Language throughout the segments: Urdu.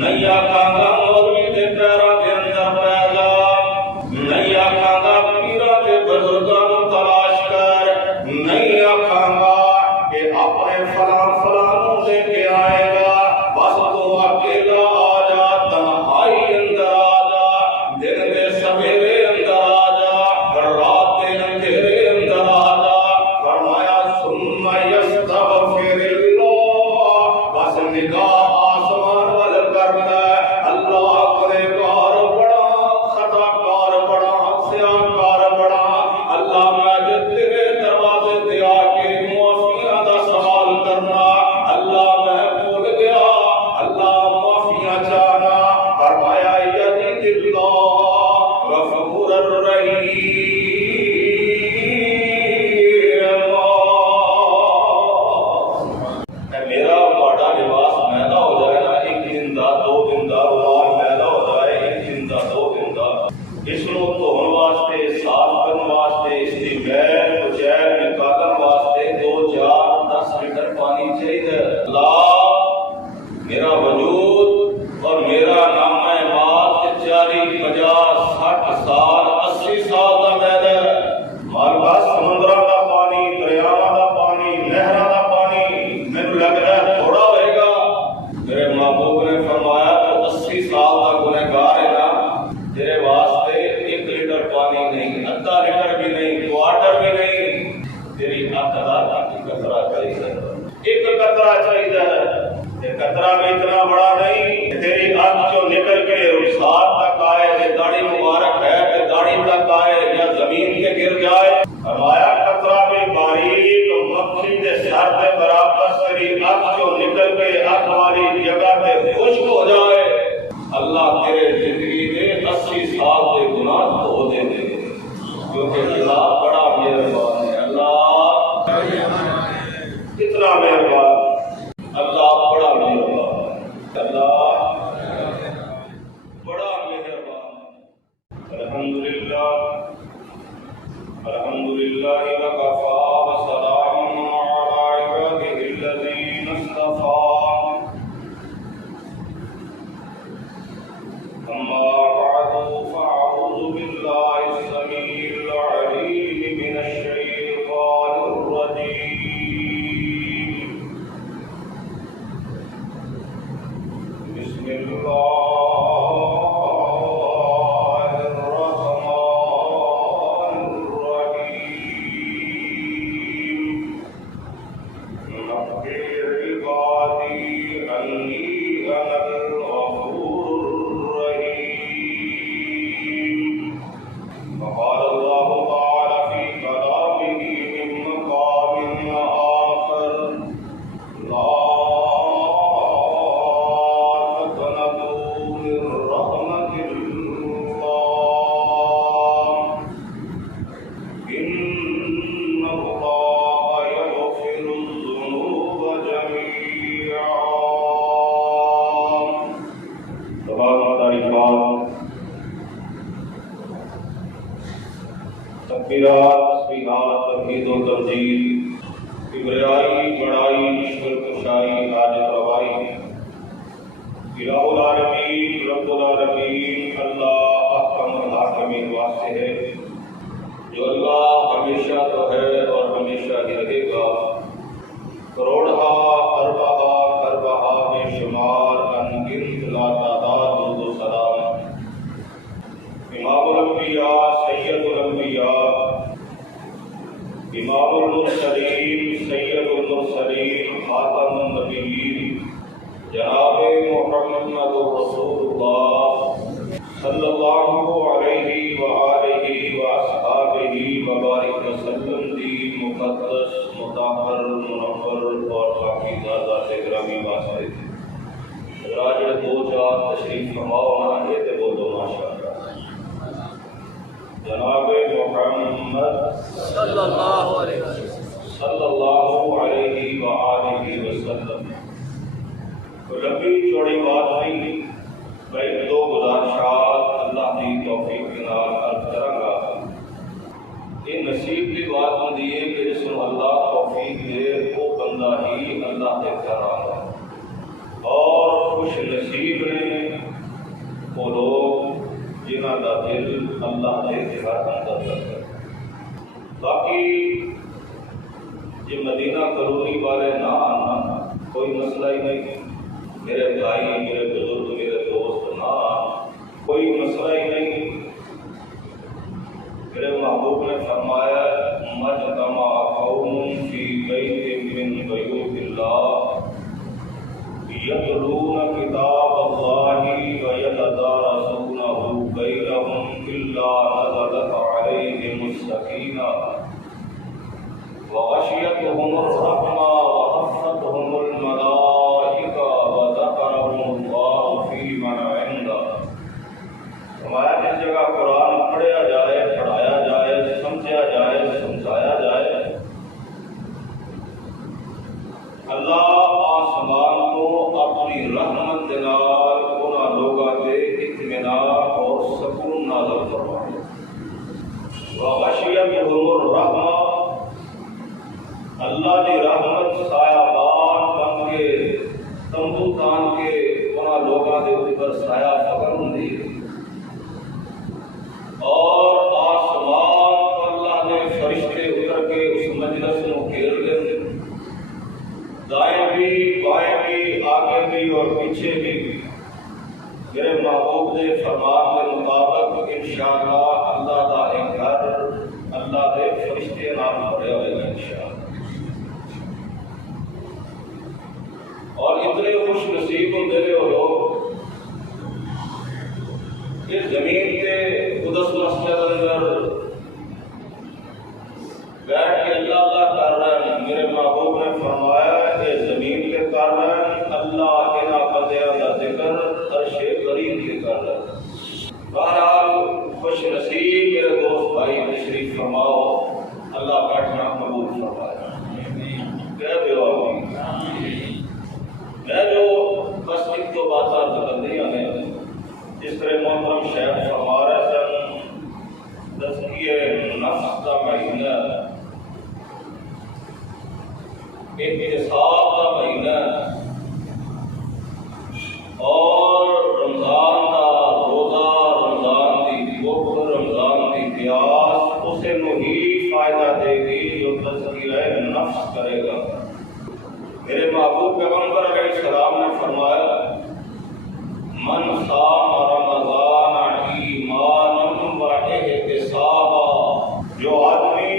نہیں آکھاں مولوی دے پیراں دے اندر پہ جا، نہیں آکھاں پیراں تے بزرگاں نوں تلاش کر، نہیں آکھاں کہ اپنے فلاں فلاں نوں لے کے آئے گا، بس تو اکیلا آ جا، تنہائی اندر آ جا، دن دے سویرے اندر آ جا، رات دے اندھیرے اندر آ جا۔ فرمایا ثم یستغفر اللہ، بس نگاہ آسمان وال کرنا ہے، اللہ گنہگار بڑا، خطا کار بڑا، سیاہ کار بڑا، اللہ میں تیرے دروازے تے آ کے معافیاں دا سوال کرنا، اللہ میں بھول گیا، اللہ معافیاں چاہنا۔ فرمایا یزید اللہ غفور الرحیم، میرا باٹا لباس میلا ہو جائے نا، ایک دن دا دو دن دا رومال میلا ہو جائے، ایک دن دا دو دن دا، اس نو دھون واسطے، صاف کرن واسطے، اس دی میل کچیل نکالن واسطے 2-4-10 لیٹر پانی چاہیے۔ اللہ میرا وجود اور میرا نام بات 40-50-60 سال 80 سال دا میل ہے، مالکا سمندراں دا پانی، دریاواں دا پانی، نہراں دا پانی مینوں لگدا ہے تھوڑا ہوئے گا، میرے محبوب نے فرمایا تو 80 سال دا گنہگار ہے نا، تیرے واسطے 1 لیٹر پانی نہیں، آدھا لیٹر بھی نہیں، کوارٹر بھی نہیں، تیری اقتدار کی قطرہ چاہیے، ایک قطرہ چاہیے، یہ قطرہ بھی اتنا بڑا نہیں، تیری آنکھ جو نکل کے رخسار تک آئے، یہ داڑھی مبارک ہے کہ داڑھی تک آئے یا زمین کے گر جائے۔ فرمایا قطرہ بھی باریک مکھی کے سر کے برابر، تیری آنکھ جو نکل کے آنکھ والی جگہ پہ خشک ہو جائے، اللہ تیرے زندگی میں 80 سال کے گناہ دھو دے دے، کیونکہ اللہ بڑا مہربان ہے، اللہ کتنا مہربان، اللہ بڑا مہربان، اللہ بڑا مہربان۔ الحمدللہ الحمدللہ وکفا وسلام علی عبادہ الذین اصطفیٰ، اما بعد فاعوذ باللہ السمیع العلیم من الشیطان الرجیم، بسم اللہ الرحمن الرحیم، نبئ عبادی انی انا الغفور الرحیم۔ وقال اللہ تعالی فی کلامہ من مقام آخر، لا تقنطوا من رحمۃ اللہ، ان اللہ یغفر الذنوب جميعا۔ تمام تعریفات، تکبیرات، تسبیحات، تمجید و تمجید، کبریائی، بڑائی، مشکل کشائی، حاجت روائی، الہ العالمین، رب العالمین، اللہ احکم الحاکمین واسطے ہے، جو اللہ ہمیشہ تو ہے اور ہمیشہ ہی رہے گا، کروڑہا اربہا کربہا بے شمار انگنت لا تعداد درود و سلام، امام الانبیاء، سید الانبیاء، امام المرسلین، سید المرسلین، خاتم النبیین، جناب محمد رسول اللہ صلی اللہ علیہ وآلہ وآصحابہ وبارک وسلم دی مقدس، مطہر، منور اور پاکیزہ ذات گرامی واسطے حضرات 2-4 تشریف فرماؤ نا، یہ تے بولو ماشاءاللہ۔ جناب محمد صلی اللہ علیہ وآلہ وسلم، کوئی لمبی چوڑی بات نہیں، میں 1-2 گزارشات اللہ کی توفیق کے نال عرض کراں گا۔ یہ نصیب کی بات ہوندی ہے کہ جس کو اللہ توفیق دے وہ بندہ ہی اللہ کے گھر آتا ہے، اور خوش نصیب نے کالونی والے نہ آنا، کوئی مسئلہ ہی نہیں، میرے بھائی میرے بزرگ میرے دوست نہ آنا، کوئی مسئلہ ہی نہیں۔ میرے محبوب نے فرمایا مجتمع قوم فی بیت من بیوت اللہ یتلون کتاب اللہ ویتدارسونہ بینہم الا نزلت علیہم السکینہ وغشیتہم الرحمہ وحفتہم الملائکہ وذکرہم اللہ فی من عندہ۔ ہمارا جس جگہ قرآن پڑھا جائے، پڑھایا جائے، سمجھا جائے، سمجھایا جائے، اللہ آسمان کو اپنی رحمت دلال انہاں لوگاں تے اطمینان اور سکون نازل فرمائے۔ وغشیتہم الرحمہ، اللہ دی رحمت سایہ بان بن کے تمبو تان کے انہاں لوگاں دے اوپر سایہ فخر ہوندی ہے، اور آسمان پر اللہ نے فرشتے اتر کے اس مجلس کو گھیر لیتے، دائیں بھی بائیں بھی آگے بھی اور پیچھے بھی۔ میرے محبوب نے فرمان کے مطابق انشاءاللہ اللہ دا ایک گھر اللہ دے فرشتے نام بھرے ہوئے گا انشاءاللہ۔ اور اتنے خوش نصیب ہوتے ہیں وہ لوگ اس زمین تے قدس مسجد اندر بیٹھ کے اللہ اللہ کر رہے ہیں۔ میرے محبوب نے فرمایا کہ زمین کے کر رہے ہیں اللہ انہاں بندیاں کا ذکر عرش کریم کے کر رہے ہیں۔ بہرحال خوش نصیب میرے دوست بھائی تشریف فرماؤ، اللہ بیٹھنا قبول فرمائے۔ کہہ دو آمین۔ میں جو بس ایک دو بات عرض کرنی ہے، جس طرح محترم شیخ فرما رہے سن تزکیہ نفس کا مہینہ، احتساب کا مہینہ، اور رمضان کا روزہ، رمضان کی بھوک، رمضان کی پیاس اسے وہی فائدہ دے گی جو تزکیہ نفس کرے گا۔ میرے محبوب پیغمبر علیہ السلام نے فرمایا من صام رمضان ایمانا و احتسابا، جو آدمی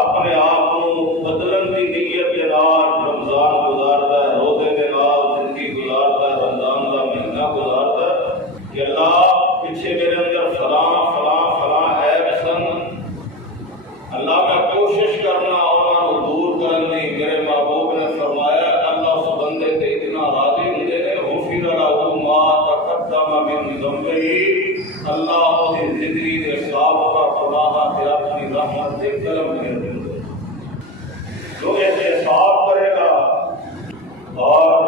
اپنے آپ کو بدلن کی نیت کے نال رمضان گزارتا ہے، روزے کے نال زندگی گزارتا ہے، رمضان کا مہینہ گزارتا ہے کہ اللہ پیچھے میرے اندر فلاں فلاں فلاں عیب سن، اللہ میں کوشش کرنا انہاں کو دور کرن دی۔ میرے محبوب نے فرمایا اللہ اس بندے تے اتنا راضی ہوندے نے غفر لہ ما تقدم من ذنبہ، اللہ اس زندگی دے سابقہ گناہ تے اپنی رحمت دے کرم کر دے۔ جو احتساب کرے گا اور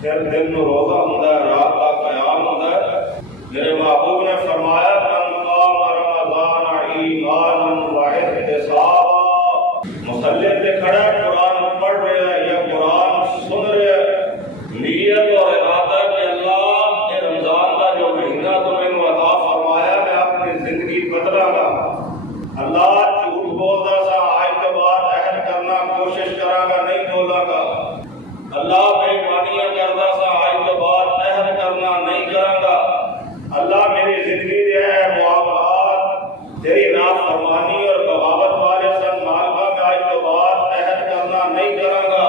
پھر دن میں روزہ ہوتا ہے، رات کا قیام ہوتا ہے، میرے محبوب نے فرمایا من قام رمضان ایمانا و احتسابا، مصلی پہ کھڑا ہے، قرآن پڑھ رہا ہے یا قرآن سن رہا ہے، نیت اور ارادہ کہ اللہ یہ رمضان کا جو مہینہ تمہیں عطا فرمایا میں اپنی زندگی بدلا گا، اللہ جھوٹ بولتا سا آج کے بعد عہد کرنا کوشش کرا گا نہیں بولا گا، اللہ بےمانیاں کرتا سا آج کے بعد عہد کرنا نہیں کرا گا، اللہ میری زندگی دے ہے معاملات تیری نافرمانی اور بغاوت والے سن مالکہ میں آج کے بعد عہد کرنا نہیں کرا گا۔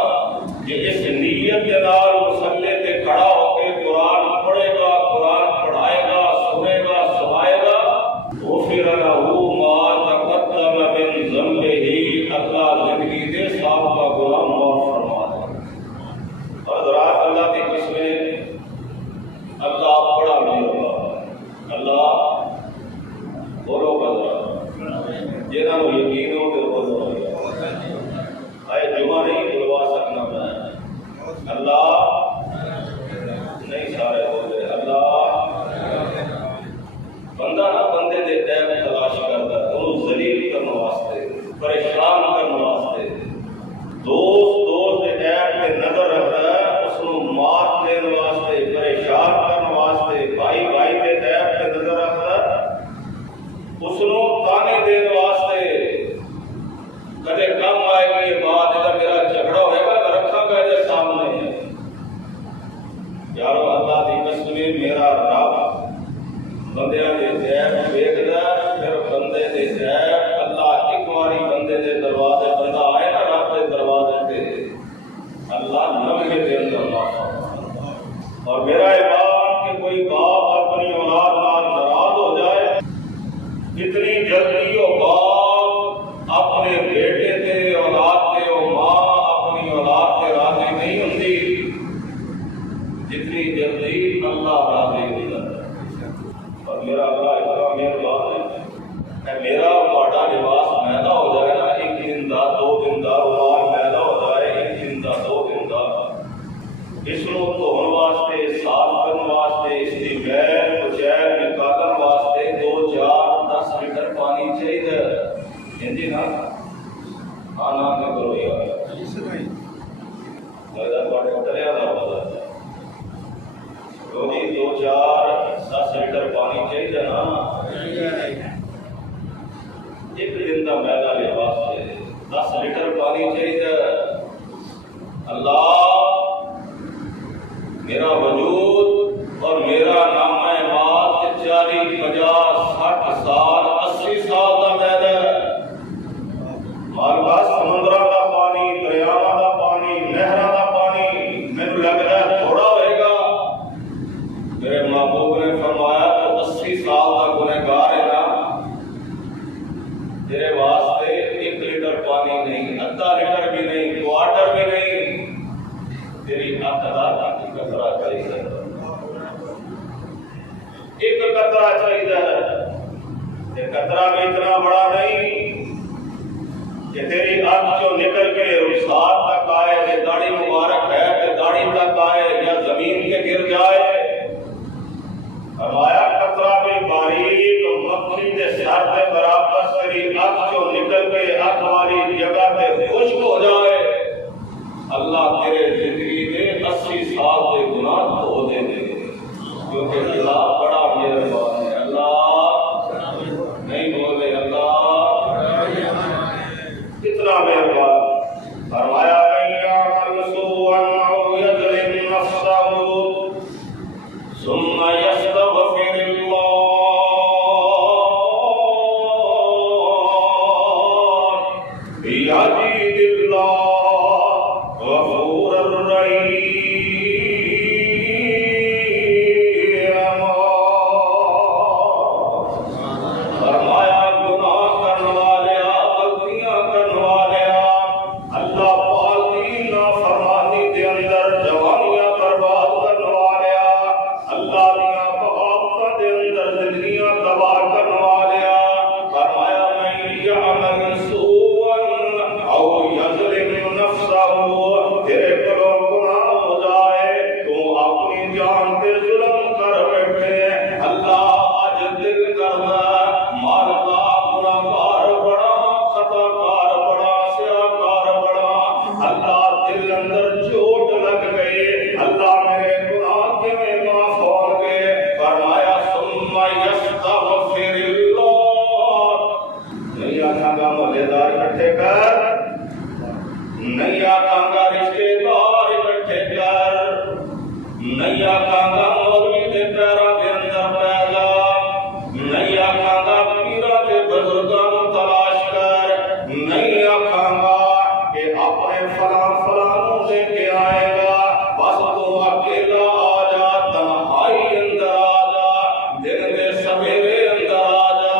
یہ اس نیت کے نال مصلی تے کھڑا ہو کے قرآن پڑھے گا، قرآن پڑھائے گا، سنے گا، سنائے گا، غفر لہ ما تقدم من ذنبہ، اللہ زندگی دے سابقہ گناہ معاف فرما دے۔ اور حضرات اللہ کی قسمیں اللہ بڑا مہربان، اللہ بولو حضرات جنہوں میرا رب بندیاں دے عیب ویکھدا پھر بندے دے عیب اللہ ایک واری بندے دے دروازے بندہ آئے نا رب دے دروازے تے اللہ نمکے دے اندر معاف اور میرا ایمان کہ کوئی باپ اپنی اولاد نال ناراض ہو جائے اتنی جلدی وہ باپ اپنے بیٹے تے اولاد تے وہ ماں اپنی اولاد تے راضی نہیں ہوندی جتنی جلدی اللہ راضی ہوتا ہے اور میرا اللہ اتنا مہربان ہے میرا تہاڈا لباس میلا ہو جائے نا ایک دن دا دو دن دا رومال میلا ہو جائے ایک دن دا دو دن دا اس نو دھون واسطے صاف کرنے واسطے اس کی میل کچیل نکالن واسطے 2-4-10 لیٹر پانی چاہیے ہندی نا آنا نہ کرو یار تلیا نہ ہوتا روزی 2-4-10 لیٹر پانی چاہیے نا ایک دن کا میلا لباس سے 10 لیٹر پانی چاہیے اللہ میرا وجود اور میرا نام بات 40-50-60 سال 80 سال کا میلا ہمارے پاس سمندر کا پانی دریاواں کا پانی نہراں کا پانی مجھے لگتا ہے تھوڑا ہوئے گا میرے محبوب نے فرمایا تو 80 سال کا گنہگار ہے نا تیرے واسطے 1 لیٹر پانی نہیں آدھا لیٹر بھی نہیں کوارٹر بھی نہیں تیری اقتدار کی قطرہ چاہیے ایک قطرہ چاہیے یہ قطرہ بھی اتنا بڑا نہیں کہ تیری آنکھ جو نکل کے رخسار تک آئے کہ داڑھی مبارک ہے کہ داڑھی تک آئے یا زمین کے گر جائے فرمایا قطرہ بھی باریک مکھی کے سر کے برابر تیری آنکھ جو نکل کے آنکھ والی جگہ پہ خشک ہو جائے اللہ تیرے زندگی میں 80 سال کے گناہ دھو دے دے کیونکہ اللہ بڑا مہربان ہے اللہ نہیں بولے اللہ کتنا مہربان فرمایا من يعمل سوءا او يظلم نفسه ثم يستغفر الله يجد الله غفورا رحيما فرمایا گناہ کرنے والے غلطیاں کرنے والے اللہ پاکی نافرمانی دے اندر جوانیاں برباد کرنے والے اللہ دیاں بغاوتاں دے اندر زندگیاں تباہ کرنے والے فرمایا من يعمل سوءا او يظلم نفسه تیرے کلو گناہ ہو جائے تو اپنی جان پہ ظلم کر بیٹھے اللہ آج دل کرنا مالکا گناہگار بڑا خطا کار بڑا سیاکار بڑا اللہ دل اندر چوٹ لگ گئی اللہ میرے گناہ کے میں معاف ہو گئے فرمایا ثم يستغفر اللہ نہیں آکھاں گا محلے دار اکٹھے کر نہیں آکھاں گا رشتے دار اکٹھے کر نہیں آکھاں گا مولوی دے پیراں دے اندر پہ جا نہیں آکھاں گا پیراں دے بزرگاں نوں تلاش کر نہیں آکھاں گا کہ اپنے فلاں فلاں نوں لے کے آئے گا بس تو اکیلا آ جا تنہائی اندر آ جا دن دے سویرے اندر آ جا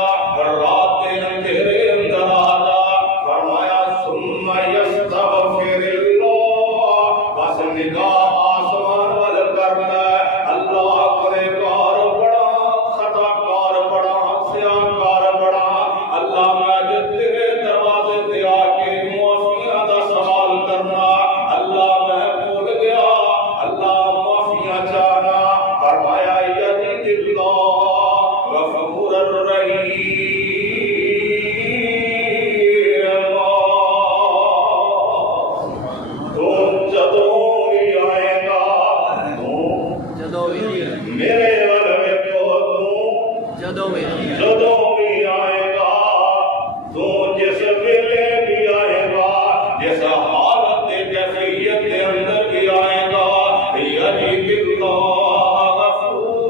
رات دے اندھیرے اندر آ جا فرمایا ثم يستغفر اللہ بس نگاہ آسمان وال کرنا اللہ گنہگار بڑا خطا کار بڑا سیاکار بڑا اللہ میں جب تیرے دروازے تے آ کے معافیاں دا سوال کرنا اللہ میں بھول گیا اللہ معافیاں چاہنا فرمایا یجد اللہ غفور الرحیم تو جدوں بھی آئے گا تو میرے ول ویکھو تو جدوں بھی آئے گا تو جس ویلے بھی آئے گا جس حالت کیفیت کے اندر بھی آئے گا یجد اللہ غفور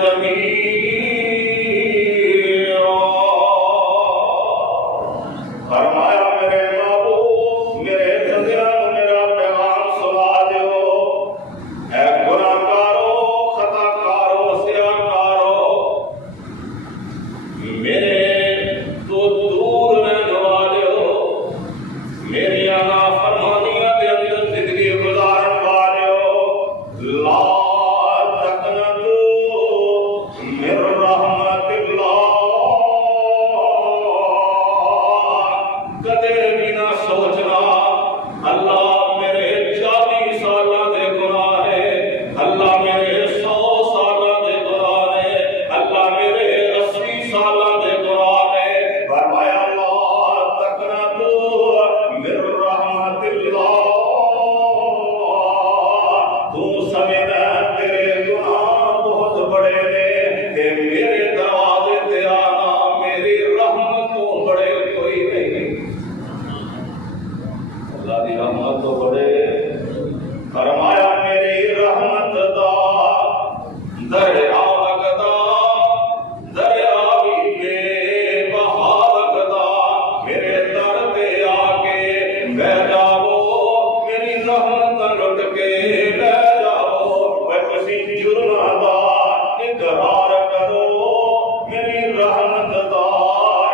جميعا۔ فرمایا میرے محبوب میرے بندیاں میرا پیغام سنا دیو، اے گناہگارو خطا کارو سیاکارو، میرے تو دور رہنے والو، میری نافرمانیاں دے اندر زندگی گزارن والو، لا تقنطوا من رحمت اللہ، کدے بھی نہ سوچنا اللہ میرے 40 سالاں دے گناہ ہے، اللہ میرے 100 سالاں دے گناہ ہے، اللہ میرے 80 سالاں دے گناہ ہے۔ فرمایا لا تقنطوا من رحمت اللہ، تو سمجھنا تیرے گناہ بہت بڑے نے تے میرے دروازے تے آنا میری رحمت تو بڑے کوئی نہیں۔ اللہ دی رحمت تو بڑے، فرمایا میری رحمت دا دریا وگدا، دریا بھی بے بہا وگدا، میرے در تے آ کے بہ جاؤ، میری رحمت لٹ کے بہ جاؤ، اے کسی جرم دا اقرار کرو، میری رحمت دا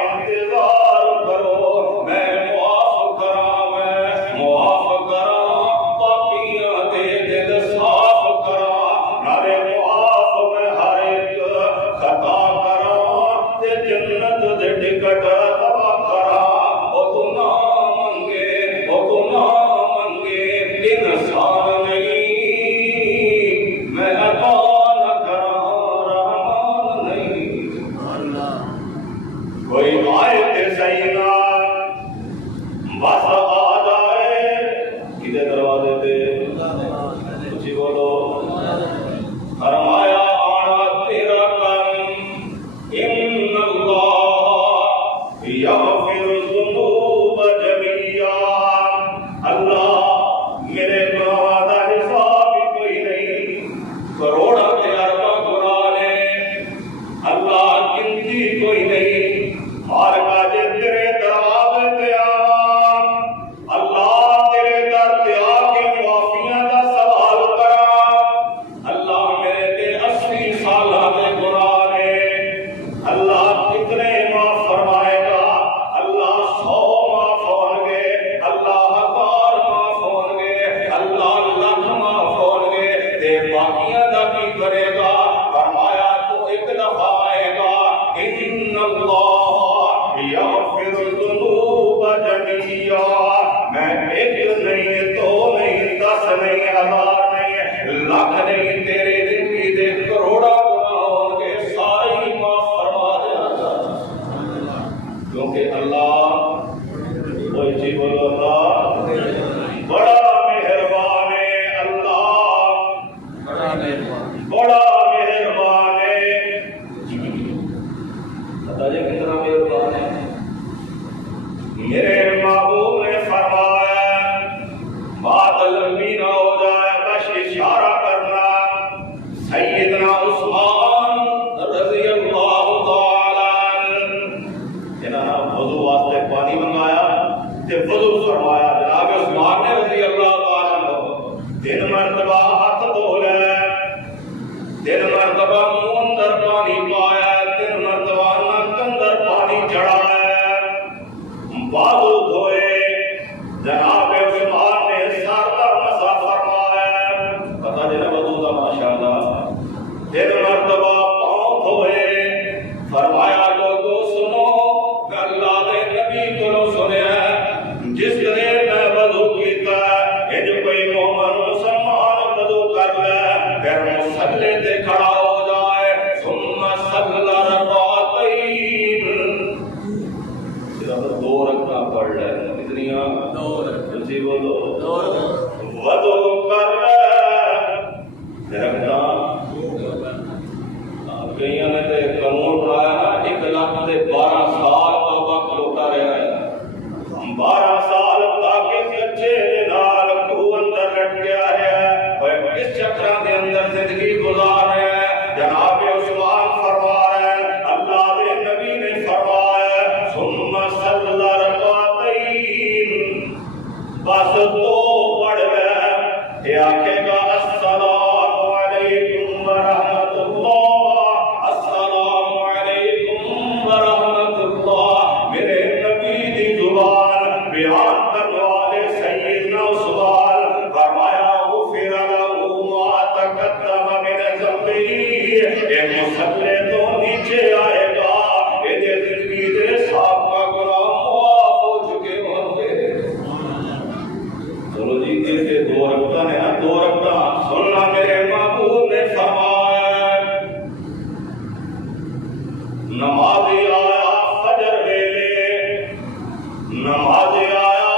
انتظار کرو، میں معاف کراں، میں معاف کراں، پاپیاں دے دل صاف کراں، نالے معاف میں ہر ایک خطا کراں، تے جنت دے ٹکٹ عطا کراں۔ او تو نہ منگے، او تو نہ منگے، انسان نہیں، میں عطا نہ کراں، رحمان نہیں۔ کوئی آئے تے صحیح نہ بس آ جائے، کدے دروازے تے اچھی بولو، فرمایا آنا تیرا کم، ان اللہ یغفر الذنوب جميعا، اللہ میرے گناہ دا حساب ہی کوئی نہیں، کروڑا تے ارباں گناہ نے، اللہ گنتی کوئی نہیں، ہر کاجے تیرے دروازے تے آواں، اللہ تیرے در تے آ کے معافیاں دا سوال کراں، اللہ میرے تے 80 سالاں دے گناہ نے، اللہ کتنے معاف فرمائے گا، اللہ 100 معاف ہون گے، اللہ 1000 معاف ہون گے، اللہ لاکھ معاف ہون گے، تے باقیاں دا کی کرے گا؟ فرمایا تو ایک دفعہ آئے گا، ان اللہ یغفر الذنوب جميعا، میں ایک نہیں، دو نہیں، 10 نہیں، 1000 نہیں، لاکھ نہیں، تیرے زندگی دے کروڑا گناہ ہوں گے، سارے ہی معاف فرما دینا، کیونکہ اللہ کوئی چیز بولو، اللہ بڑا مہربان ہے، اللہ بڑا مہربان ہے، پتہ جی کتنا مہربان ہے۔ میرے محبوب نے فرمایا بات لمبی نہ ہو جائے، بس اشارہ کرنا، سیدنا عثمان رضی اللہ تعالی عنہ، انہوں نے وضو واسطے پانی منگایا تے وضو فرمایا، جناب عثمان نے رضی اللہ تعالی عنہ 3 مرتبہ ہاتھ دھو لے، 3 مرتبہ منہ اندر پانی پایا، 3 مرتبہ نک اندر پانی چڑھایا، بازو دھوئے، جناب عثمان نے سر پر مسح فرمایا، پتہ جی نا وضو دا ماشاءاللہ، 3 مرتبہ پاؤں دھوئے، فرمایا لوگو سنو، میں اللہ دے نبی کو سنیا، جس طرح میں وضو کیتا ہے، جو کوئی مومن مسلمان وضو کر لے، پھر مصلی تے کھڑا ہو جائے، ثم صلی اے مسلے تو نیچے آئے گا یہ زندگی دے سابقہ گناہ معاف ہو چکے ہوں گے چلو جی یہ دو رکعتاں ہیں نا دو رکعتاں سننا میرے محبوب نے فرمایا نمازی آیا فجر ویلے نمازی آیا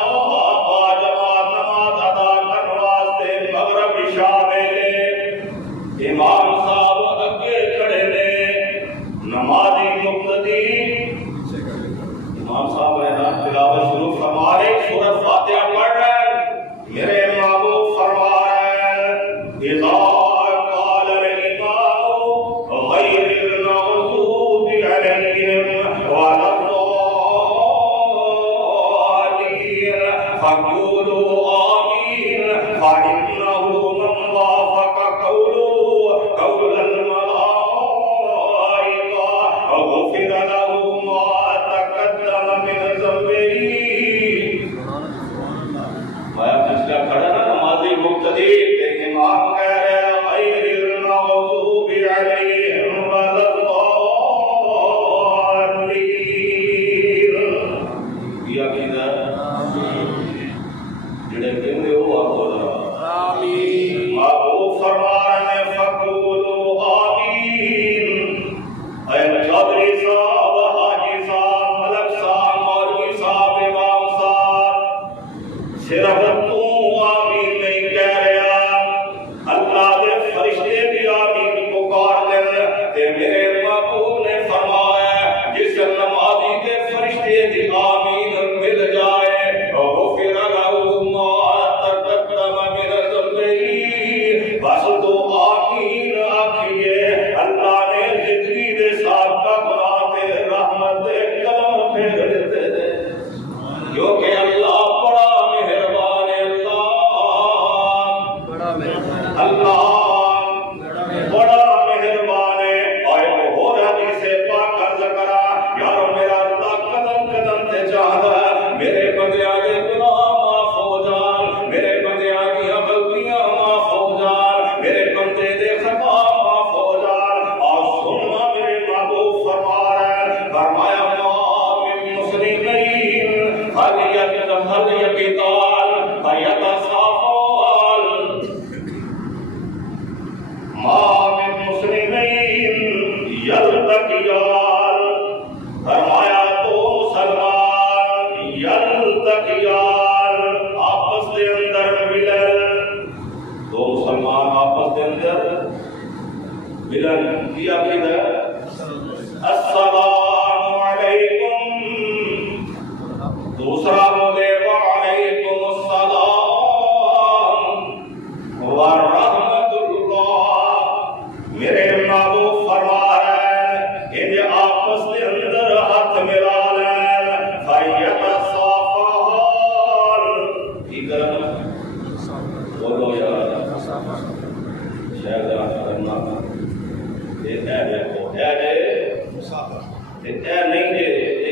باجماعت نماز ادا کرنے واسطے مغرب عشاء ویلے امام صاحب اگے کھڑے نے نمازی مقتدی امام صاحب نے تلاوت شروع فرما رہے سورۃ فاتحہ پڑھ رہے ہیں میرے محبوب فرما رہے ہیں اذا قال الامام غیر المغضوب علیہم ولا الضالین فقولوا آمین فإنه من وافق قول الملائکہ غفر له ما تقدم من ذنبه میں پچھلا کھڑا نا نمازی مقتدی امام کہہ رہے ہیں غیر المغضوب علیہم ولا الضالین یہ عقیدہ جڑے کہندے ہو آپ کو ذرا آمین محبوب فرما رہے ہیں فقولوا آمین اے چودھری صاحب حاجی صاحب ملک صاحب مولوی صاحب امام صاحب صرف تو آمین نہیں کہہ رہا اللہ دے فرشتے بھی آمین پکار دیں تے میرے محبوب نے فرمایا جس نمازی کے فرشتے دی آمین مل جائے غفر له ما تقدم من ذنبه بس تو آمین آکھیے اللہ نے زندگی دے سابقہ گناہ تے رحمت دے قلم پھیر دیتے دے کیونکہ اللہ بڑا مہربان ہے اللہ بڑا مہربان ہے اور ایک اور حدیث پاک عرض کرا یارو میرا اللہ قدم قدم تے چاہتا ہے میرے بندیاں دے گناہ معاف ہو جان میرے بندیاں دی غلطیاں معاف ہو جان میرے بندے دے خطا معاف ہو جان اور سننا میرے محبوب فرما رہے ہیں فرمایا ما من مسلمین ہر یقتال فیتصافال ما من مسلمین یلتقیان فرمایا دو مسلمان یلتقیان آپس دے اندر ملن دو مسلمان آپس دے اندر ملن کیا عقیدہ السلام علیکم دوسرا بولے وعلیکم السلام ورحمت اللہ میرے محبوب فرما رہے ہیں ان آپس کے اندر ہاتھ ملا لیں فیتصافحان ٹھیک ہے بولو یار شاید کرنا یہ دیکھو اے نہیں دے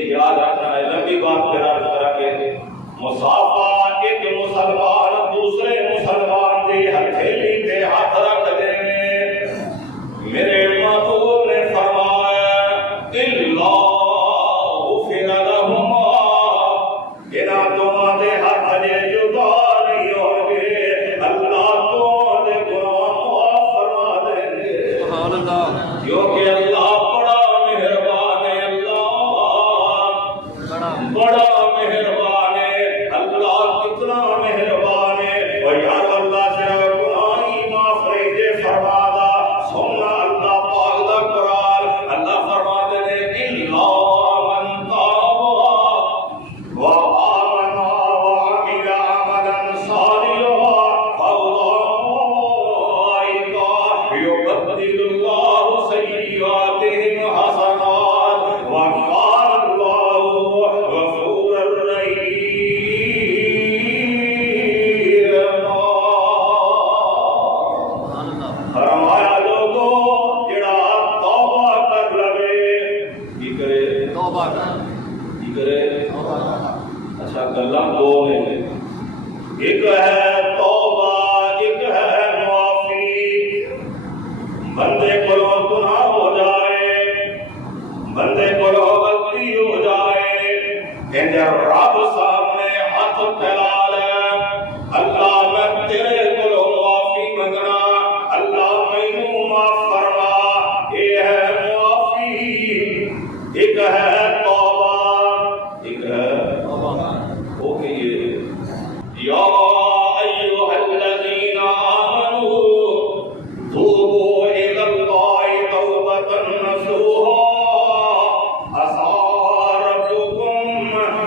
یاد رکھنا ہے لمبی بات پھر عرض کرا کے مصافحہ ایک مسلمان دوسرے مسلمان دی ہتھیلی تے ہاتھ رکھ دے میرے محبوب نے فرمایا الا غفر لهما انہاں دونوں دے ہاتھ جے جدا نہیں ہوں گے اللہ تو دے گناہ معاف فرما دیں گے سبحان اللہ کیونکہ اللہ بڑا مہربان ہے بڑا مہربان ہے اللہ کتنا مہربان ہے اور یار اللہ سے گناہ معاف نہیں دے فرما دا سننا اللہ پاک دا قرآن اللہ فرما دے الا من تاب وآمن وعمل عملا صالحا فأولئک يبدل الله سيئاتهم حسنات وكان الله غفورا رحيما فرمایا لوگو جڑا توبہ کر لوے کی کرے توبہ کی کرے اچھا گلاں دو نے ایک ہے توبہ ایک ہے معافی بندے کو گناہ ہو جائے، بندے کو غلطی ہو جائے، انجر رب سامنے ہاتھ پھیلا لے، اللہ میں تیرے کو معافی منگنا، اللہ مینوں معاف فرما، یہ ہے معافی، ایک ہے توبہ، ایک ہے وہ کہیے یا ایھا الذین آمنوا توبوا الی اللہ توبۃ نصوحا عسى ربکم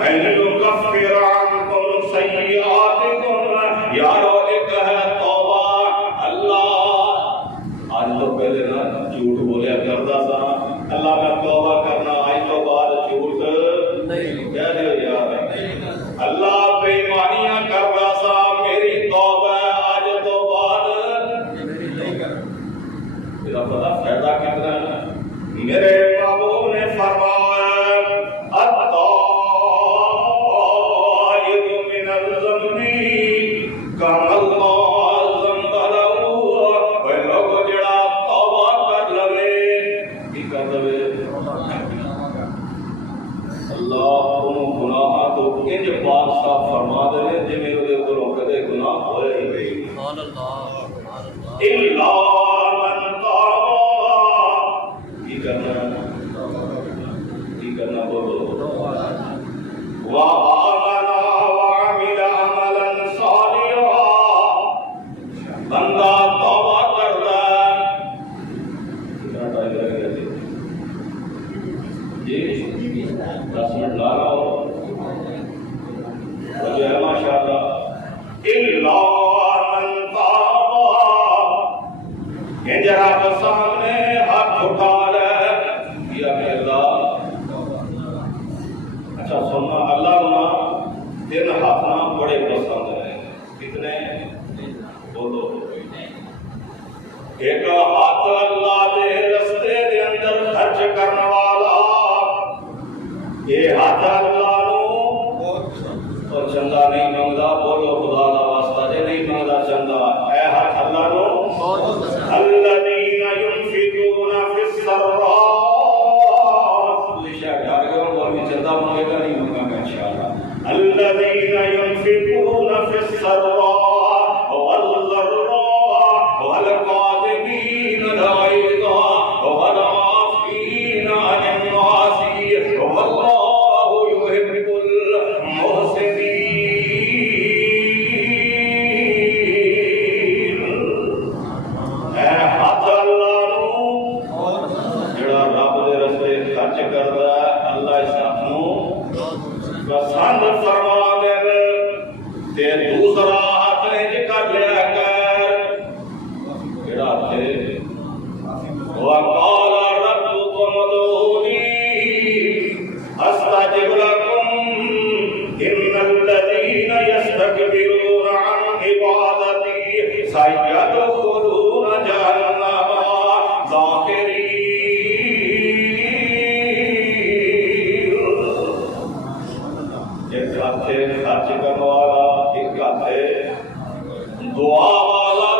ان یکفر عنکم سیئاتکم، یارو ایک ہے توبہ۔ اللہ آج تو پہلے نا جھوٹ بولیا کرتا تھا، اللہ میں توبہ کرنا، آج تو بعد جھوٹ نہیں کہہ دے یار، اللہ بے ایمانیاں کر رہا تھا، میری توبہ آج تو بعد نہیں کر، میرا پتہ فائدہ کتنا ہے۔ میرے محبوب نے فرمایا التائب من الذنب کمن لا ذنب لہ، وہ لوگ جڑا توبہ کر لوے، کی کر لوے اللہ انہوں گناہ تو انج پاک صاحب فرما دے جی میرے دے کو کدے گناہ ہوئے ہی نہیں، الا من تاب، کی کرنا بولو، وآمن وعمل عملا صالحا، بندہ توبہ کر لے، کتنا ٹائم لگے گا جی 10 منٹ لا رہا ہو جو ہے ماشاءاللہ، الا من تاب، یہ ذرا سامنے ہاتھ اٹھا لے، کیا کردار، اچھا سننا، اللہ نا 3 ہاتھ نا بڑے پسند ہیں، کتنے بولو، ایک ہاتھ اللہ دے رستے دے اندر خرچ کرنے والا، یہ ہاتھ اللہ نو اور چندہ نہیں منگدا، بولو خدا دا واسطہ جے نہیں منگدا چندہ، اے ہاتھ اللہ نو، الذین ينفقون فی السراء، شاہدار گئے اور بھی چندہ مانگے گا نہیں منگا گا انشاءاللہ، الذین ينفقون فی السراء والضراء والکاظمین الغیظ والعافین عن الناس واللہ يحب المحسنین۔ اے ہاتھ اللہ نو جڑا رب دے رستے خرچ کردا ہے، اللہ اس ہاتھ نو پسند فرما دے، تے دوسرا ہاتھ انج کر لیا کر، جڑا تے وقال ربكم ادعوني استجب لكم ان الذين يستكبرون عن عبادتي سيدخلون جهنم داخرين۔ ایک ہاتھ خرچ کرنے والا، ایک ہاتھ دعا والا،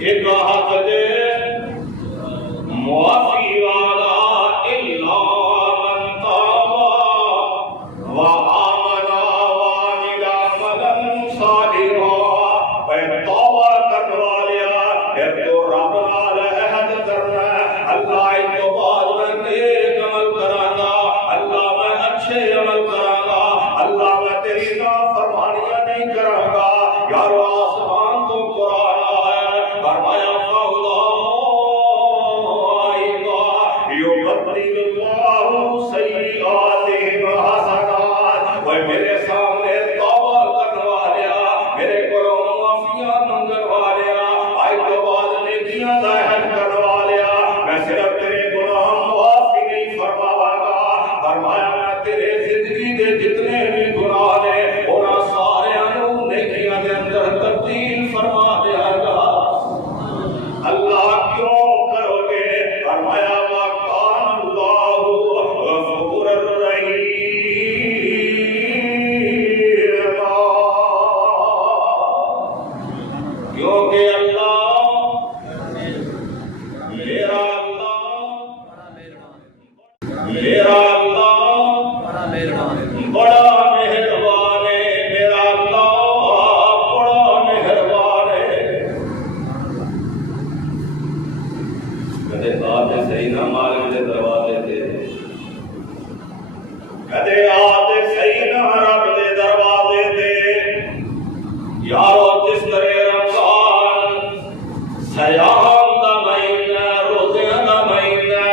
ایک ہاتھ دے معافی والا، الا من تاب وآمن وعمل عملا صالحا، اے توبہ کرنے والیا، اے تو رب نال عہد کرنا، اللہ اس تو بعد میں نیک عمل کراں گا، اللہ میں اچھے عمل کراں گا، اللہ میں تیری نافرمانیاں نہیں کراں گا، یارو آسمان تو قرآن آیا فرمایا يبدل الله سيئاتهم حسنات، وہ میرے سامنے توبہ کرنے والیا، میرے کو معافیاں منگن والیا، آج تو بعد نیکیاں ظاہر کرنے والیا، میں صرف تیرے گناہ معافی نہیں فرماواں گا، فرمایا میں تیرے زندگی دے جتنے بھی گناہ نے انہاں سارے نوں نیکیاں دے اندر تبدیل فرما دیا گا۔ اللہ کیوں کرو گے؟ فرمایا وَكَانَ اللَّهُ غَفُورًا رَحِيمًا، کیونکہ اللہ میرا اللہ بڑا مہربان بڑا مہربان ہے، میرا اللہ بڑا مہربان ہے۔ کدے آتے صحیح نہ مالک دے دروازے تے، کدے آتے صحیح نہ رب دے دروازے تے۔ یارو جس طرح رمضان سیام دا مہینہ، روزیاں دا مہینہ،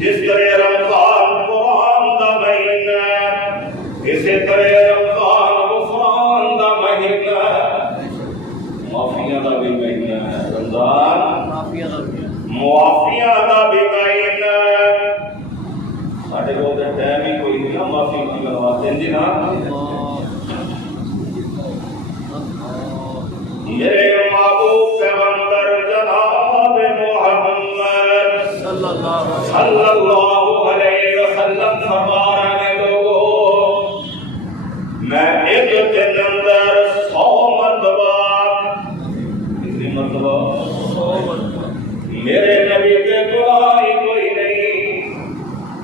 جس طرح رمضان قرآن دا مہینہ، اسی طرح رمضان غفران دا مہینہ، معافیاں دا بھی مہینہ ہے۔ رمضان معافیہ دا بھی معافیاں دا بھی مہینہ ہے۔ ساڈے کول تے ٹائم ہی کوئی نہیں نا معافی کی بنواتے ہیں جی نا۔ میرے محبوب پیغمبر جناب محمد صلی اللہ صلی اللہ علیہ وسلم فرما رہے لوگوں، میں ایک دن اندر 100 مرتبہ، کتنی مرتبہ؟ میرے نبی کے گناہ ہی کوئی نہیں،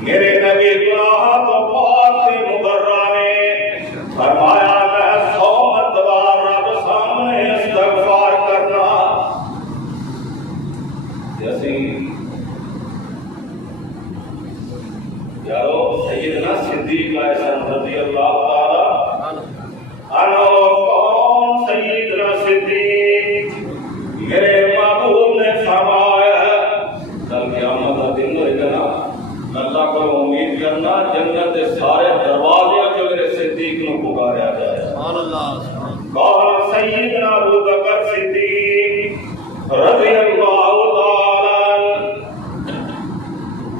میرے نبی گناہ تو پاک سے مبرہ نے فرمایا میں 100 مرتبہ رب سامنے استغفار کرنا۔ جیسے یارو سیدنا صدیق رضی اللہ تعالی عنہ، کون سیدنا صدیق؟ میرے محبوب نے فرمایا کل قیامت کا دن ہوئے گا، اللہ کو امید کرنا جنت کے سارے دروازے جو میرے صدیق کو پکاریا جائے۔ سبحان اللہ کون سیدنا ابو بکر صدیق رضی اللہ تعالی عنہ۔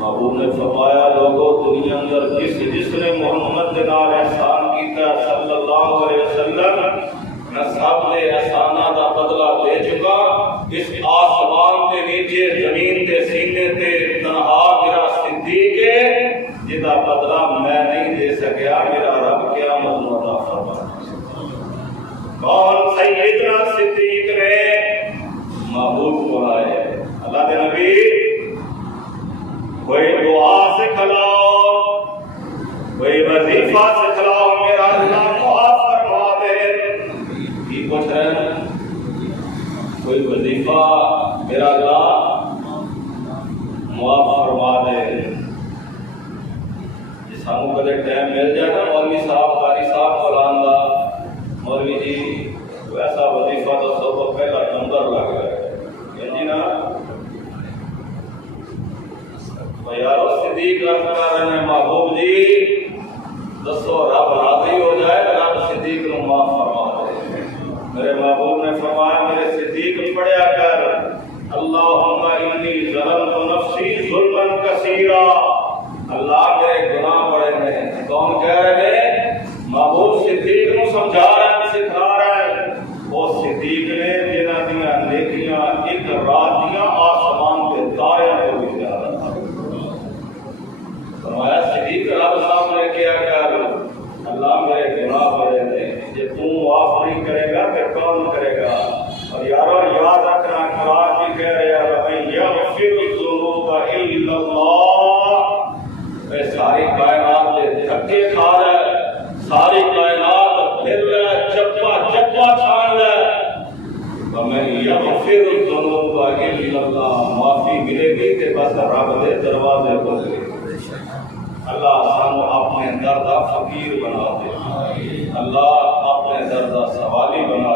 محبوب نے فرمایا لوگوں دنیا اندر جس نے محمد کے نال احسان کیتا صلی اللہ علیہ وسلم، میں سب نے احسانات کا بدلہ دے چکا۔ اس آسمان کے نیچے زمین کے سینے تے تنہا میرا صدیق ہے، جدا بدلہ میں نہیں دے سکیا، میرا رب قیامت میں عطا فرمائے۔ کون سیدنا صدیق نے محبوب کو آئے اللہ کے نبی کوئی دعا سکھلاؤ، کوئی وظیفہ سکھلاؤ، میرا اللہ معاف فرما دے۔ کی پوچھ رہے ہیں؟ کوئی وظیفہ میرا اللہ معاف فرما دے۔ جس ہم کدے ٹائم مل جائے نا مولوی صاحب قاری صاحب فلان دا، مولوی جی ویسا وظیفہ تو سب کو پہلا نمبر لگ رہا ہے جی نا۔ یارو صدیق رب کر رہے ہیں محبوب جی دسو رب راضی ہو جائے رب صدیق کو معاف فرما دے۔ میرے محبوب نے فرمایا میرے صدیق پڑھیا کر اللہم انی ظلمت نفسی ظلما کثیرا، اللہ میرے گناہ بڑے ہیں۔ کون کہہ رہے ہیں؟ محبوب صدیق کو سمجھا رہا ہے، سکھا رہا ہے۔ وہ صدیق نے جنہ دیا نیکیاں ایک رات دیا آسمان کے تارے کو بھی زیادہ تھا۔ فرمایا صدیق رب سامنے کیا کر اللہ میرے گناہ بڑے ہیں، یہ تو معاف نہیں کرے گا پھر کون کرے گا؟ اور یارو یاد رکھنا قرآن بھی کہہ رہے ہیں وَمَن يَغْفِرُ الذُّنُوبَ إِلَّا اللَّهُ۔ اے ساری کائنات دے دھکے کھا رہا ہے، ساری کائنات پھر رہا ہے، چپا چپا چھان رہا ہے۔ وَمَن يَغْفِرُ الذُّنُوبَ إِلَّا اللَّهُ، معافی ملے گی کہ بس رب دے دروازے کھولے۔ اللہ سانو اپنے درد فقیر بنا دے، اللہ اپنے درد سوالی بنا